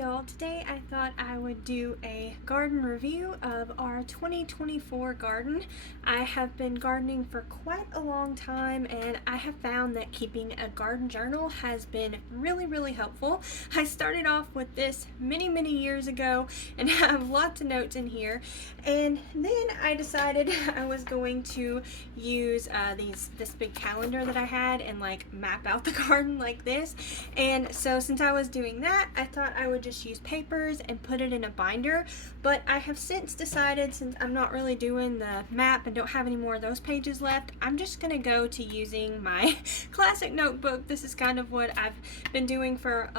y'all, today I thought I would do a garden review of our 2024 garden. I have been gardening for quite a long time and I have found that keeping a garden journal has been really helpful. I started off with this many years ago and have lots of notes in here, and then I decided I was going to use this big calendar that I had and like map out the garden like this. And so since I was doing that, I thought I would just use papers and put it in a binder. But I have since decided, since I'm not really doing the map and don't have any more of those pages left, I'm just gonna go to using my classic notebook. This is kind of what I've been doing for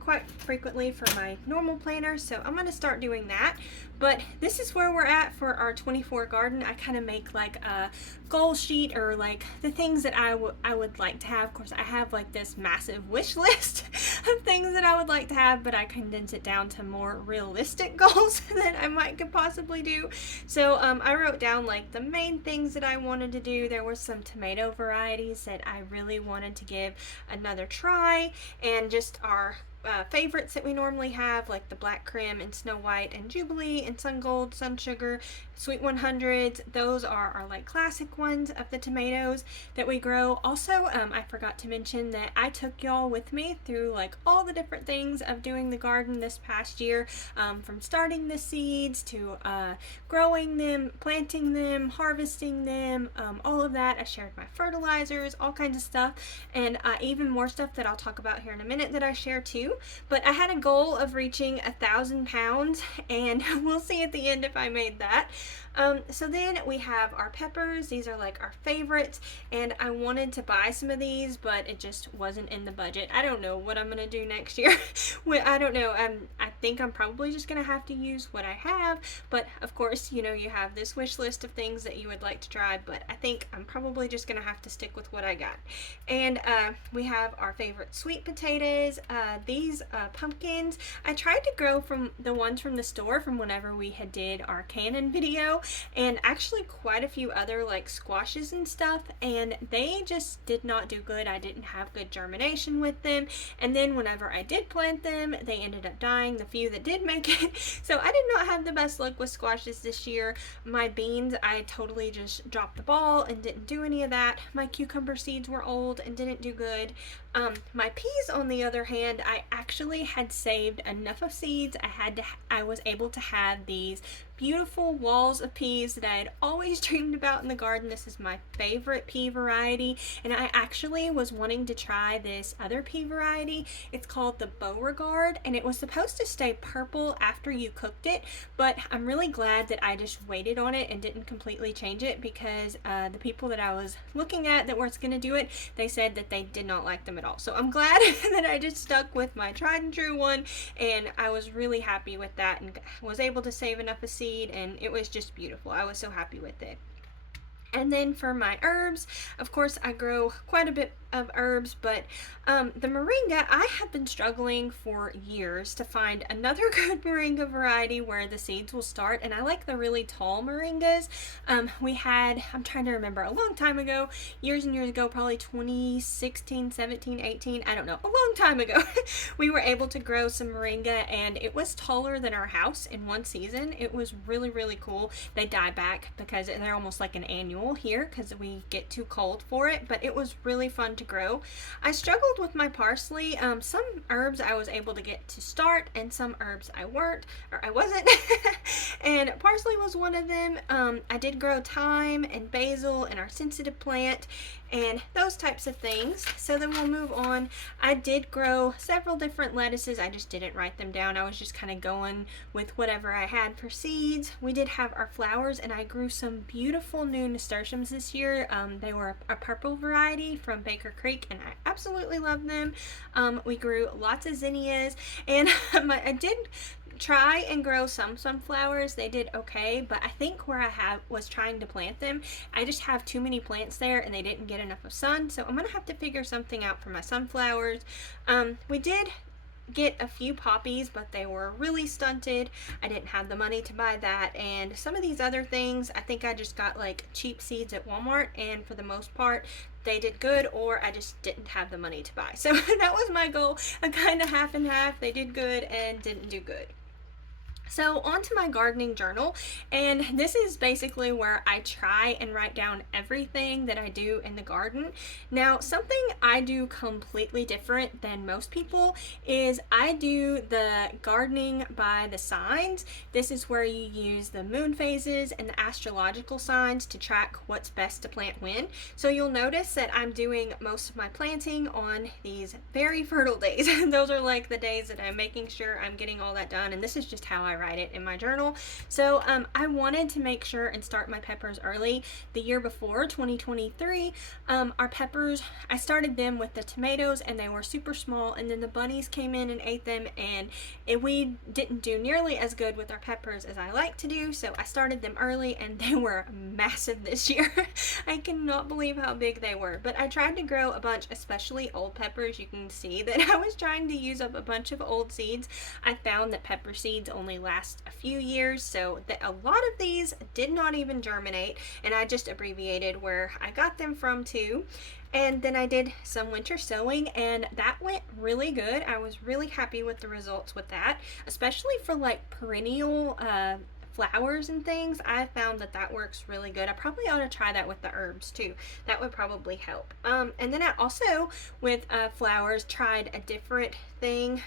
quite frequently for my normal planner, so I'm gonna start doing that. But this is where we're at for our 24 garden. I kind of make like a goal sheet, or like the things that I would like to have. Of course, I have like this massive wish list of things that I would like to have, but I condense it down to more realistic goals that I could possibly do. So I wrote down like the main things that I wanted to do. There were some tomato varieties that I really wanted to give another try, and just our favorites that we normally have, like the Black Krim and Snow White and Jubilee and Sun Gold, Sun Sugar, Sweet 100s. Those are our like classic ones of the tomatoes that we grow. Also, I forgot to mention that I took y'all with me through like all the different things of doing the garden this past year, from starting the seeds to growing them, planting them, harvesting them, all of that. I shared my fertilizers, all kinds of stuff, and even more stuff that I'll talk about here in a minute that I share too. But I had a goal of reaching 1,000 pounds, and we'll see at the end if I made that. So then we have our peppers. These are like our favorites, and I wanted to buy some of these, but it just wasn't in the budget. I don't know what I'm gonna do next year. I don't know. I think I'm probably just gonna have to use what I have, but of course, you know, you have this wish list of things that you would like to try, but I think I'm probably just gonna have to stick with what I got. And we have our favorite sweet potatoes. These pumpkins, I tried to grow from the ones from the store from whenever we had did our Canon video, and actually quite a few other like squashes and stuff, and they just did not do good. I didn't have good germination with them, and then whenever I did plant them, they ended up dying, the few that did make it. So I did not have the best luck with squashes this year. My beans, I totally just dropped the ball and didn't do any of that. My cucumber seeds were old and didn't do good. My peas, on the other hand, I actually had saved enough of seeds. I was able to have these beautiful walls of peas that I had always dreamed about in the garden. This is my favorite pea variety, and I actually was wanting to try this other pea variety. It's called the Beauregard, and it was supposed to stay purple after you cooked it, but I'm really glad that I just waited on it and didn't completely change it, because the people that I was looking at that were going to do it, they said that they did not like them at all. So I'm glad that I just stuck with my tried and true one, and I was really happy with that and was able to save enough of seed, and it was just beautiful. I was so happy with it. And then for my herbs, of course, I grow quite a bit of herbs, but the moringa, I have been struggling for years to find another good moringa variety where the seeds will start, and I like the really tall moringas. We had, I'm trying to remember, a long time ago, years and years ago, probably 2016, 17, 18, I don't know, a long time ago, we were able to grow some moringa, and it was taller than our house in one season. It was really cool. They die back because they're almost like an annual here because we get too cold for it, but it was really fun to grow. I struggled with my parsley. Some herbs I was able to get to start, and some herbs I wasn't. And parsley was one of them. I did grow thyme and basil and our sensitive plant and those types of things. So then we'll move on. I did grow several different lettuces. I just didn't write them down. I was just kind of going with whatever I had for seeds. We did have our flowers, and I grew some beautiful new nasturtiums this year. They were a purple variety from Baker Creek, and I absolutely love them. We grew lots of zinnias, and I did try and grow some sunflowers. They did okay, but I think where I was trying to plant them, I just have too many plants there and they didn't get enough of sun, so I'm gonna have to figure something out for my sunflowers. We did get a few poppies, but they were really stunted. I didn't have the money to buy that, and some of these other things, I think I just got like cheap seeds at Walmart, and for the most part they did good, or I just didn't have the money to buy. So that was my goal, a kind of half and half. They did good and didn't do good. So on to my gardening journal, and this is basically where I try and write down everything that I do in the garden. Now, something I do completely different than most people is I do the gardening by the signs. This is where you use the moon phases and the astrological signs to track what's best to plant when. So you'll notice that I'm doing most of my planting on these very fertile days. Those are like the days that I'm making sure I'm getting all that done, and this is just how I write it in my journal. So I wanted to make sure and start my peppers early. The year before, 2023, our peppers, I started them with the tomatoes, and they were super small, and then the bunnies came in and ate them, and we didn't do nearly as good with our peppers as I like to do, so I started them early, and they were massive this year. I cannot believe how big they were, but I tried to grow a bunch, especially old peppers. You can see that I was trying to use up a bunch of old seeds. I found that pepper seeds only last a few years, so that a lot of these did not even germinate, and I just abbreviated where I got them from too. And then I did some winter sowing, and that went really good. I was really happy with the results with that, especially for like perennial flowers and things. I found that that works really good. I probably ought to try that with the herbs too. That would probably help. And then I also, with flowers, tried a different thing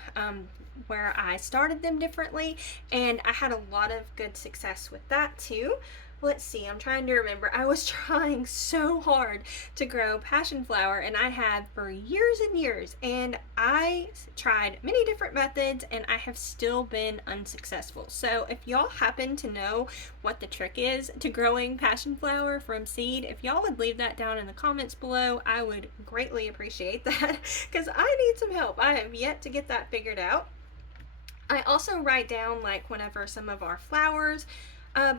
where I started them differently, and I had a lot of good success with that too. Let's see, I'm trying to remember. I was trying so hard to grow passion flower, and I have for years and years, and I tried many different methods, and I have still been unsuccessful. So if y'all happen to know what the trick is to growing passion flower from seed, if y'all would leave that down in the comments below, I would greatly appreciate that, because I need some help. I have yet to get that figured out. I also write down like whenever some of our flowers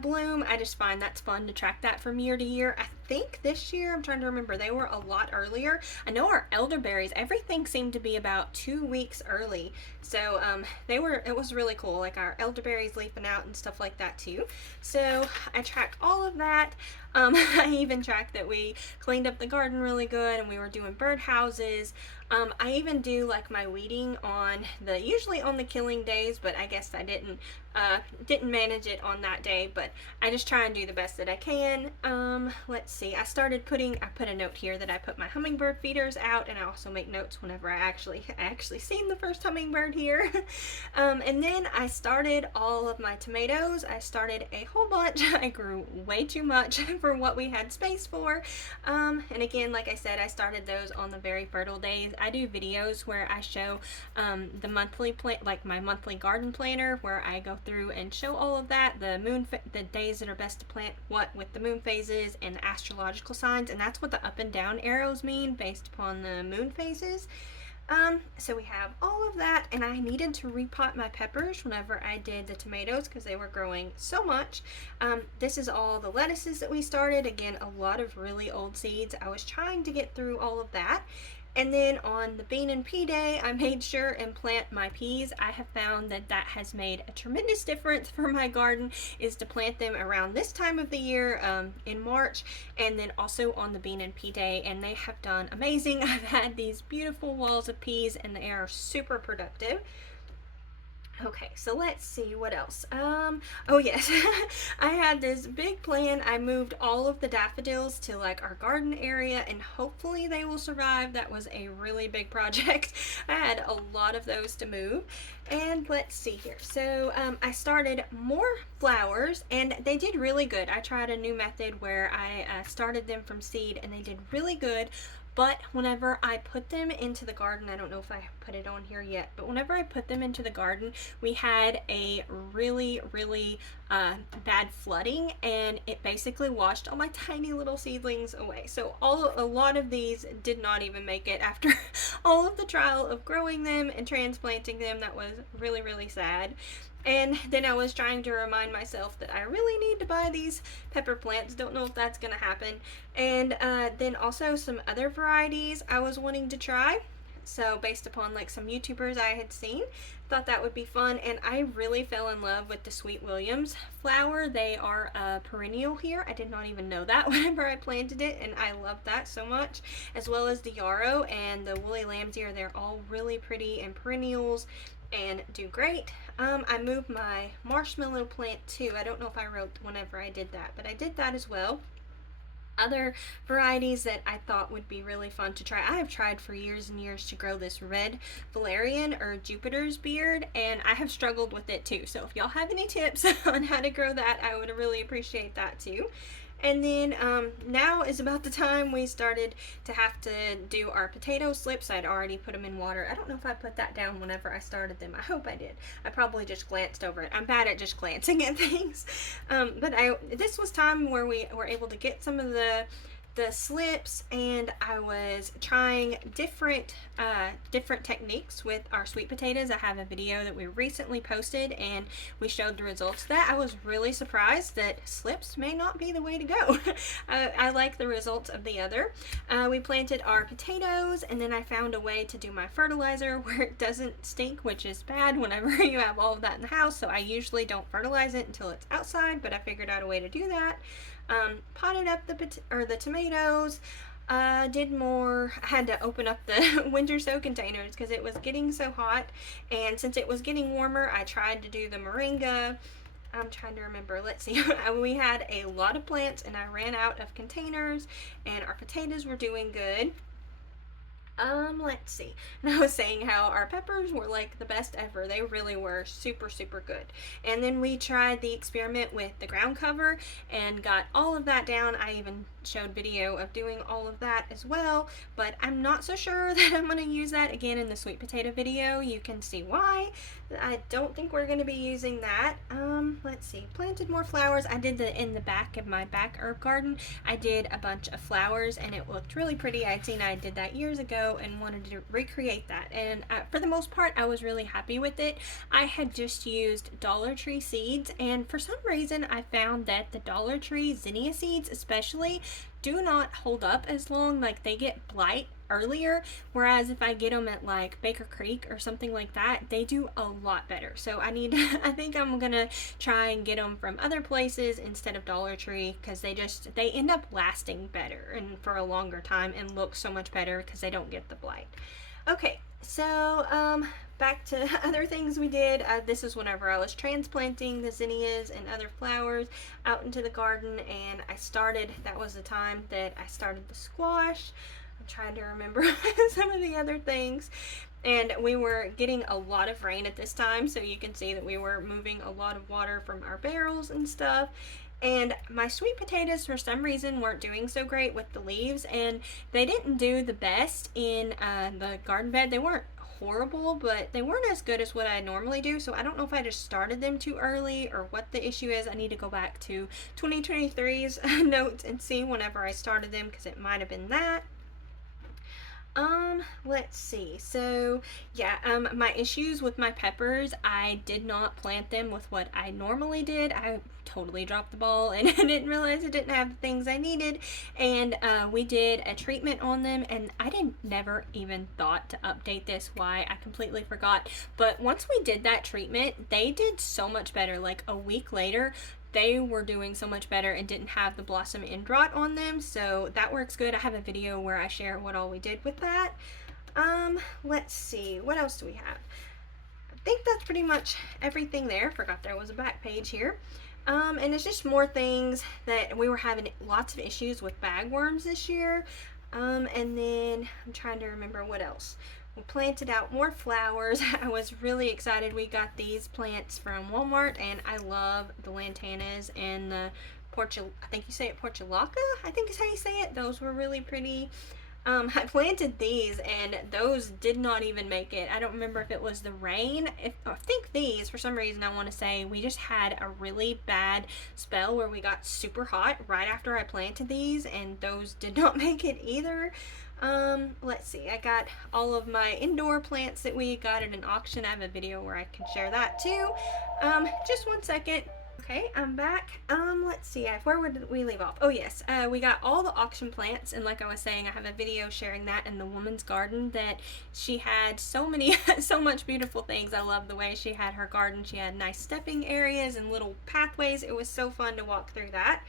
bloom. I just find that's fun to track that from year to year. I think this year, I'm trying to remember, they were a lot earlier. I know our elderberries, everything seemed to be about 2 weeks early. So it was really cool, like our elderberries leafing out and stuff like that too. So I tracked all of that. I even tracked that we cleaned up the garden really good, and we were doing bird houses. I even do like my weeding on usually on the killing days, but I guess I didn't manage it on that day, but I just try and do the best that I can. Let's see, I put a note here that I put my hummingbird feeders out, and I also make notes whenever I actually seen the first hummingbird here. And then I started all of my tomatoes. I started a whole bunch. I grew way too much for what we had space for. And again, like I said, I started those on the very fertile days. I do videos where I show the monthly like my monthly garden planner, where I go through and show all of that, the days that are best to plant what with the moon phases and the astrological signs, and that's what the up and down arrows mean based upon the moon phases. So we have all of that, and I needed to repot my peppers whenever I did the tomatoes because they were growing so much. This is all the lettuces that we started. Again, a lot of really old seeds. I was trying to get through all of that. And then on the bean and pea day, I made sure and plant my peas. I have found that that has made a tremendous difference for my garden, is to plant them around this time of the year in March, and then also on the bean and pea day, and they have done amazing. I've had these beautiful walls of peas, and they are super productive. Okay, so let's see what else. Oh yes, I had this big plan. I moved all of the daffodils to like our garden area, and hopefully they will survive. That was a really big project. I had a lot of those to move. And let's see here. So I started more flowers, and they did really good. I tried a new method where I started them from seed, and they did really good. But whenever I put them into the garden, I don't know if I put it on here yet, but whenever I put them into the garden, we had a really, really bad flooding, and it basically washed all my tiny little seedlings away. So a lot of these did not even make it after all of the trial of growing them and transplanting them. That was really, really sad. And then I was trying to remind myself that I really need to buy these pepper plants. Don't know if that's going to happen. And then also some other varieties I was wanting to try. So based upon like some YouTubers I had seen, thought that would be fun. And I really fell in love with the Sweet Williams flower. They are a perennial here. I did not even know that whenever I planted it, and I love that so much, as well as the yarrow and the woolly lamb's ear. They're all really pretty and perennials and do great. I moved my marshmallow plant too. I don't know if I wrote whenever I did that, but I did that as well. Other varieties that I thought would be really fun to try. I have tried for years and years to grow this red valerian or Jupiter's beard, and I have struggled with it too. So if y'all have any tips on how to grow that, I would really appreciate that too. And then now is about the time we started to have to do our potato slips. I'd already put them in water. I don't know if I put that down whenever I started them. I hope I did. I probably just glanced over it. I'm bad at just glancing at things. But this was time where we were able to get some of the slips, and I was trying different techniques with our sweet potatoes. I have a video that we recently posted and we showed the results of that. I was really surprised that slips may not be the way to go. I like the results of the other. We planted our potatoes, and then I found a way to do my fertilizer where it doesn't stink, which is bad whenever you have all of that in the house. So I usually don't fertilize it until it's outside, but I figured out a way to do that. Potted up the tomatoes, did more. I had to open up the winter soak containers because it was getting so hot, and since it was getting warmer, I tried to do the moringa. I'm trying to remember, let's see, we had a lot of plants and I ran out of containers, and our potatoes were doing good. Let's see. And I was saying how our peppers were like the best ever. They really were super, super good. And then we tried the experiment with the ground cover and got all of that down. I even showed video of doing all of that as well, but I'm not so sure that I'm going to use that again in the sweet potato video. You can see why. I don't think we're going to be using that. Let's see. Planted more flowers. I did in the back of my back herb garden. I did a bunch of flowers and it looked really pretty. I'd seen I did that years ago and wanted to recreate that, and for the most part I was really happy with it. I had just used Dollar Tree seeds, and for some reason I found that the Dollar Tree zinnia seeds especially do not hold up as long. Like, they get blight earlier, whereas if I get them at like Baker Creek or something like that, they do a lot better. So I think I'm gonna try and get them from other places instead of Dollar Tree, because they end up lasting better and for a longer time and look so much better because they don't get the blight. Okay, so back to other things we did. This is whenever I was transplanting the zinnias and other flowers out into the garden, and that was the time that I started the squash. I'm trying to remember some of the other things. And we were getting a lot of rain at this time, so you can see that we were moving a lot of water from our barrels and stuff. And my sweet potatoes for some reason weren't doing so great with the leaves, and they didn't do the best in the garden bed. They weren't horrible, but they weren't as good as what I normally do. So I don't know if I just started them too early or what the issue is. I need to go back to 2023's notes and see whenever I started them, because it might have been that. Let's see. So yeah, my issues with my peppers, I did not plant them with what I normally did. I totally dropped the ball and I didn't realize I didn't have the things I needed. And we did a treatment on them, and I never even thought to update this. Why? I completely forgot. But once we did that treatment, they did so much better. Like a week later, they were doing so much better and didn't have the blossom end rot on them, so that works good. I have a video where I share what all we did with that. Let's see, what else do we have? I think that's pretty much everything there. Forgot there was a back page here. And it's just more things that we were having lots of issues with bagworms this year. And then I'm trying to remember what else. We planted out more flowers. I was really excited. We got these plants from Walmart, and I love the lantanas and the I think you say it portulaca, I think is how you say it. Those were really pretty. I planted these and those did not even make it. I don't remember if it was the rain. I think these, for some reason, I want to say we just had a really bad spell where we got super hot right after I planted these, and those did not make it either. Let's see, I got all of my indoor plants that we got at an auction. I have a video where I can share that too. Just one second. Okay, I'm back. Let's see, where did we leave off? Oh yes, we got all the auction plants, and like I was saying, I have a video sharing that in the woman's garden that she had so many, so much beautiful things. I love the way she had her garden. She had nice stepping areas and little pathways. It was so fun to walk through that.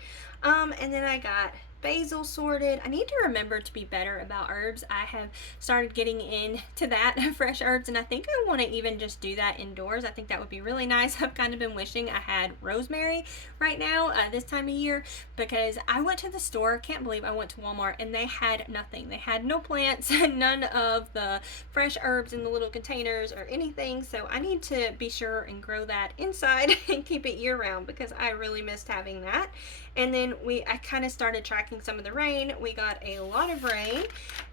And then I got basil sorted. I need to remember to be better about herbs. I have started getting into that, fresh herbs, and I think I want to even just do that indoors. I think that would be really nice. I've kind of been wishing I had rosemary right now, this time of year, because I went to the store, can't believe I went to Walmart, and they had nothing. They had no plants, none of the fresh herbs in the little containers or anything, so I need to be sure and grow that inside and keep it year round because I really missed having that. And then I kind of started tracking some of the rain. We got a lot of rain.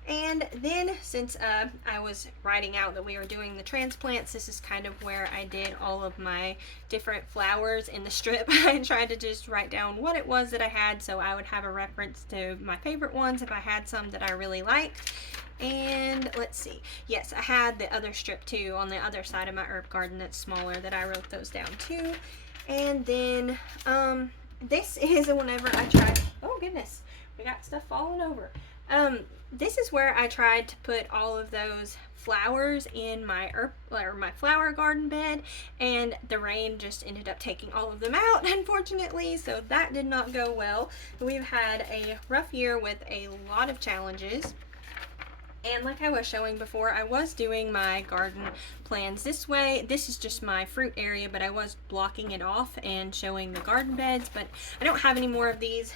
And then since I was writing out that we were doing the transplants, this is kind of where I did all of my different flowers in the strip. I tried to just write down what it was that I had so I would have a reference to my favorite ones if I had some that I really liked. And let's see, yes, I had the other strip too on the other side of my herb garden that's smaller that I wrote those down too. And then this is whenever I tried, oh goodness, we got stuff falling over. This is where I tried to put all of those flowers in my my flower garden bed, and the rain just ended up taking all of them out, unfortunately, so that did not go well. We've had a rough year with a lot of challenges. And like I was showing before, I was doing my garden plans this way. This is just my fruit area, but I was blocking it off and showing the garden beds, but I don't have any more of these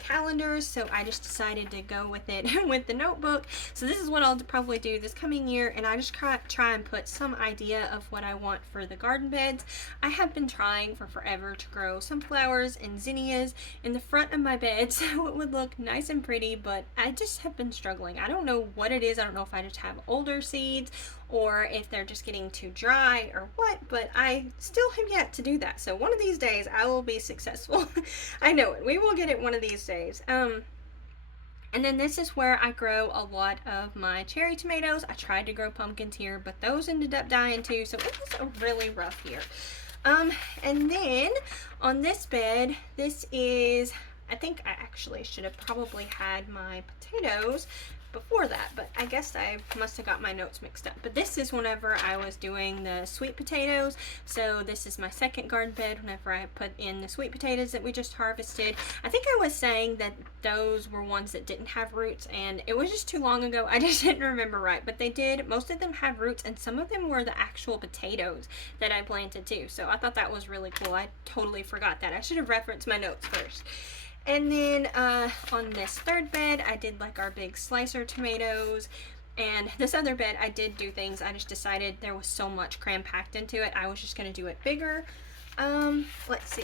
calendars, so I just decided to go with it with the notebook. So this is what I'll probably do this coming year, and I just try and put some idea of what I want for the garden beds. I have been trying for forever to grow sunflowers and zinnias in the front of my bed so it would look nice and pretty, but I just have been struggling. I don't know what it is. I don't know if I just have older seeds or if they're just getting too dry or what, but I still have yet to do that. So one of these days I will be successful. I know it. We will get it one of these days. And then this is where I grow a lot of my cherry tomatoes. I tried to grow pumpkins here, but those ended up dying too, so it was a really rough year. And then on this bed, this is, I think I actually should have probably had my potatoes before that, but I guess I must have got my notes mixed up. But this is whenever I was doing the sweet potatoes. So this is my second garden bed whenever I put in the sweet potatoes that we just harvested. I think I was saying that those were ones that didn't have roots, and it was just too long ago. I just didn't remember right, but they did. Most of them have roots, and some of them were the actual potatoes that I planted too. So I thought that was really cool. I totally forgot that. I should have referenced my notes first. And then on this third bed, I did like our big slicer tomatoes. And this other bed, I did do things. I just decided there was so much cram packed into it. I was just going to do it bigger. Let's see.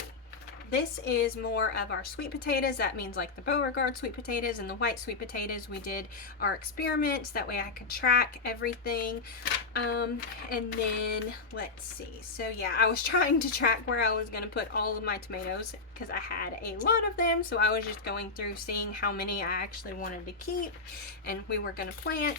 This is more of our sweet potatoes. That means like the Beauregard sweet potatoes and the white sweet potatoes. We did our experiments. That way I could track everything. And then let's see. So yeah, I was trying to track where I was going to put all of my tomatoes because I had a lot of them. So I was just going through seeing how many I actually wanted to keep and we were going to plant.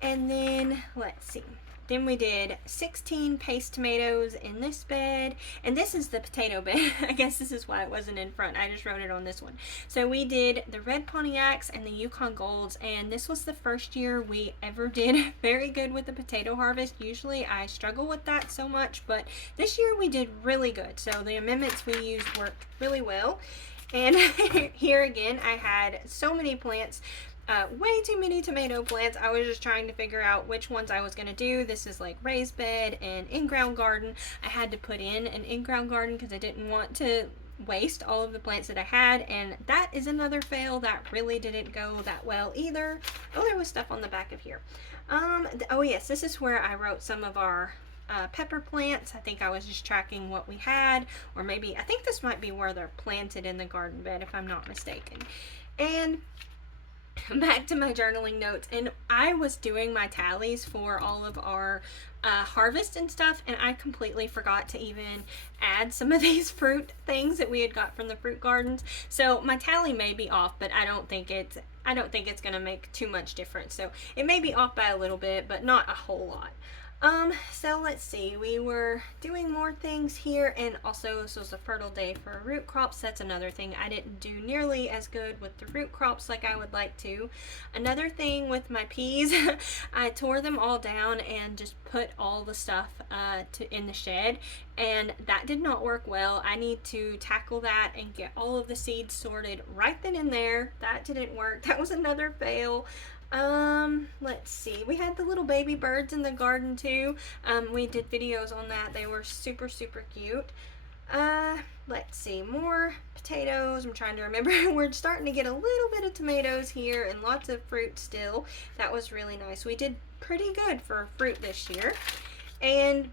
And then let's see. Then we did 16 paste tomatoes in this bed, and this is the potato bed. I guess this is why it wasn't in front. I just wrote it on this one. So we did the red Pontiacs and the Yukon Golds, and this was the first year we ever did very good with the potato harvest. Usually I struggle with that so much, but this year we did really good. So the amendments we used worked really well. And here again, I had so many plants. Way too many tomato plants. I was just trying to figure out which ones I was going to do. This is like raised bed and in-ground garden. I had to put in an in-ground garden because I didn't want to waste all of the plants that I had, and that is another fail. That really didn't go that well either. Oh, there was stuff on the back of here. Oh yes, this is where I wrote some of our pepper plants. I think I was just tracking what we had, or maybe I think this might be where they're planted in the garden bed if I'm not mistaken. And back to my journaling notes, and I was doing my tallies for all of our harvest and stuff, and I completely forgot to even add some of these fruit things that we had got from the fruit gardens. So my tally may be off, but I don't think it's going to make too much difference. So it may be off by a little bit, but not a whole lot. So let's see, we were doing more things here, and also this was a fertile day for root crops. That's another thing. I didn't do nearly as good with the root crops like I would like to. Another thing with my peas, I tore them all down and just put all the stuff in the shed, and that did not work well. I need to tackle that and get all of the seeds sorted right then and there. That didn't work. That was another fail. Let's see, we had the little baby birds in the garden too. We did videos on that. They were super cute. Let's see, more potatoes. I'm trying to remember. We're starting to get a little bit of tomatoes here and lots of fruit still. That was really nice. We did pretty good for fruit this year. And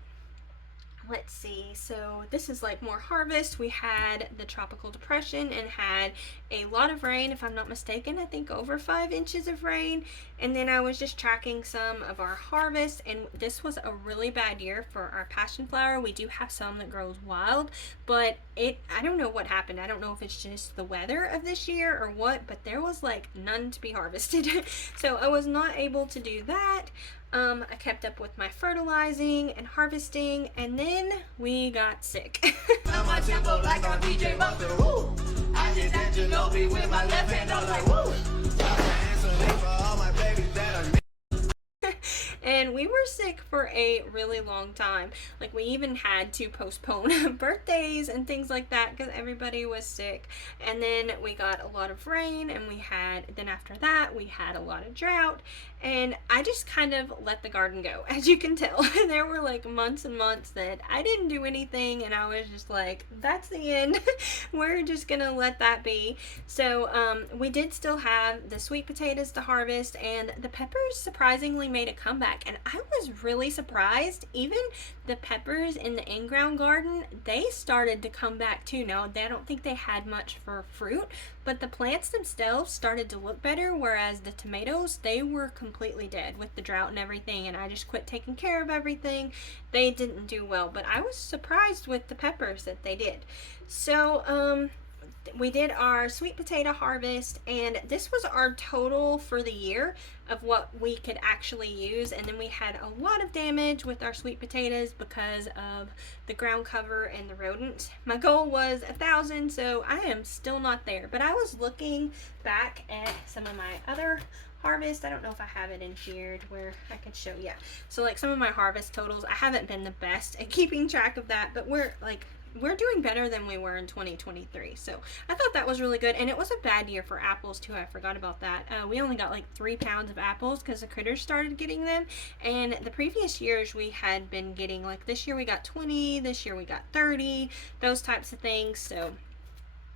let's see, so this is like more harvest. We had the tropical depression and had a lot of rain, if I'm not mistaken. I think over 5 inches of rain. And then I was just tracking some of our harvest, and this was a really bad year for our passion flower. We do have some that grows wild, but I don't know what happened. I don't know if it's just the weather of this year or what, but there was like none to be harvested. So I was not able to do that. I kept up with my fertilizing and harvesting, and then we got sick. And we were sick for a really long time. Like, we even had to postpone birthdays and things like that because everybody was sick. And then we got a lot of rain, and then after that we had a lot of drought, and I just kind of let the garden go. As you can tell, there were like months and months that I didn't do anything, and I was just like, that's the end. We're just gonna let that be. So we did still have the sweet potatoes to harvest, and the peppers surprisingly made a comeback, and I was really surprised. Even the peppers in the in-ground garden, they started to come back too. Now, I don't think they had much for fruit, but the plants themselves started to look better, whereas the tomatoes, they were completely dead with the drought and everything, and I just quit taking care of everything. They didn't do well, but I was surprised with the peppers that they did. So we did our sweet potato harvest, and this was our total for the year of what we could actually use. And then we had a lot of damage with our sweet potatoes because of the ground cover and the rodents. My goal was 1,000, so I am still not there, but I was looking back at some of my other harvest. I don't know if I have it in here where I could show you. So like some of my harvest totals, I haven't been the best at keeping track of that, but we're doing better than we were in 2023. So I thought that was really good. And it was a bad year for apples too. I forgot about that. We only got like 3 pounds of apples because the critters started getting them. And the previous years we had been getting, like, this year we got 20, this year we got 30, those types of things. So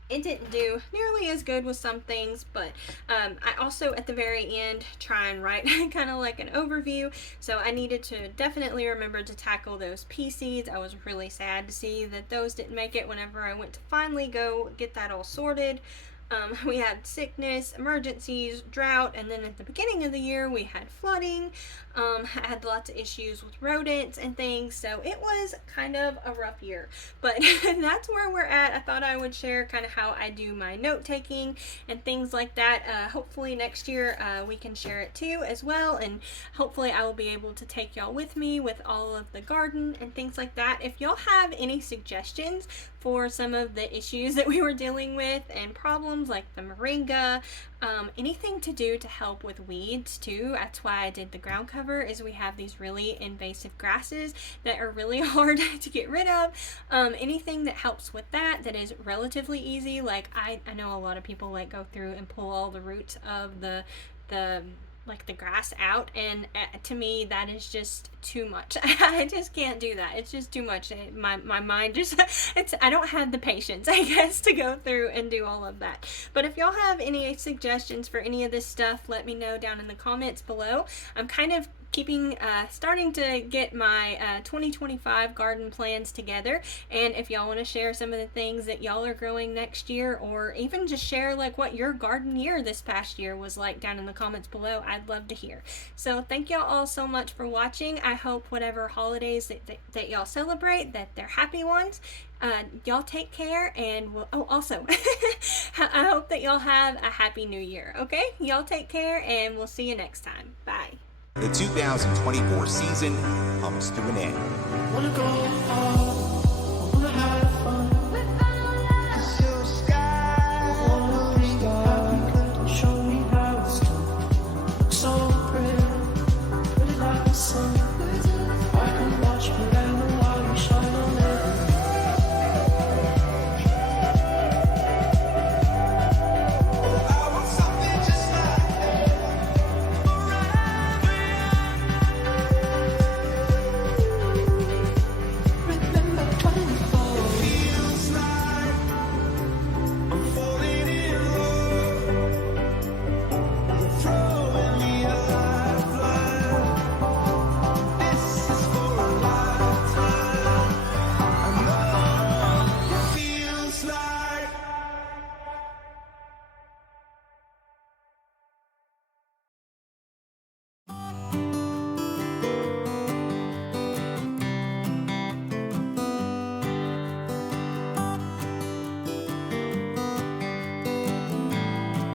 it didn't do nearly as good with some things, but I also at the very end try and write kind of like an overview. So I needed to definitely remember to tackle those pea seeds. I was really sad to see that those didn't make it whenever I went to finally go get that all sorted. We had sickness, emergencies, drought, and then at the beginning of the year we had flooding. I had lots of issues with rodents and things, so it was kind of a rough year. But that's where we're at. I thought I would share kind of how I do my note taking and things like that. Hopefully next year we can share it too as well, and hopefully I will be able to take y'all with me with all of the garden and things like that. If y'all have any suggestions for some of the issues that we were dealing with and problems like the moringa, anything to do to help with weeds too. That's why I did the ground cover, is we have these really invasive grasses that are really hard to get rid of. Anything that helps with that is relatively easy. Like I know a lot of people like go through and pull all the roots of the like the grass out, and to me that is just too much. I just can't do that. It's just too much. My mind just I don't have the patience, I guess, to go through and do all of that. But if y'all have any suggestions for any of this stuff, let me know down in the comments below. I'm kind of starting to get my 2025 garden plans together, and if y'all want to share some of the things that y'all are growing next year, or even just share like what your garden year this past year was like down in the comments below, I'd love to hear. So thank y'all all so much for watching. I hope whatever holidays that y'all celebrate, that they're happy ones. Y'all take care, and also I hope that y'all have a happy new year. Okay, y'all take care, and we'll see you next time. Bye. The 2024 season comes to an end. Wanna go all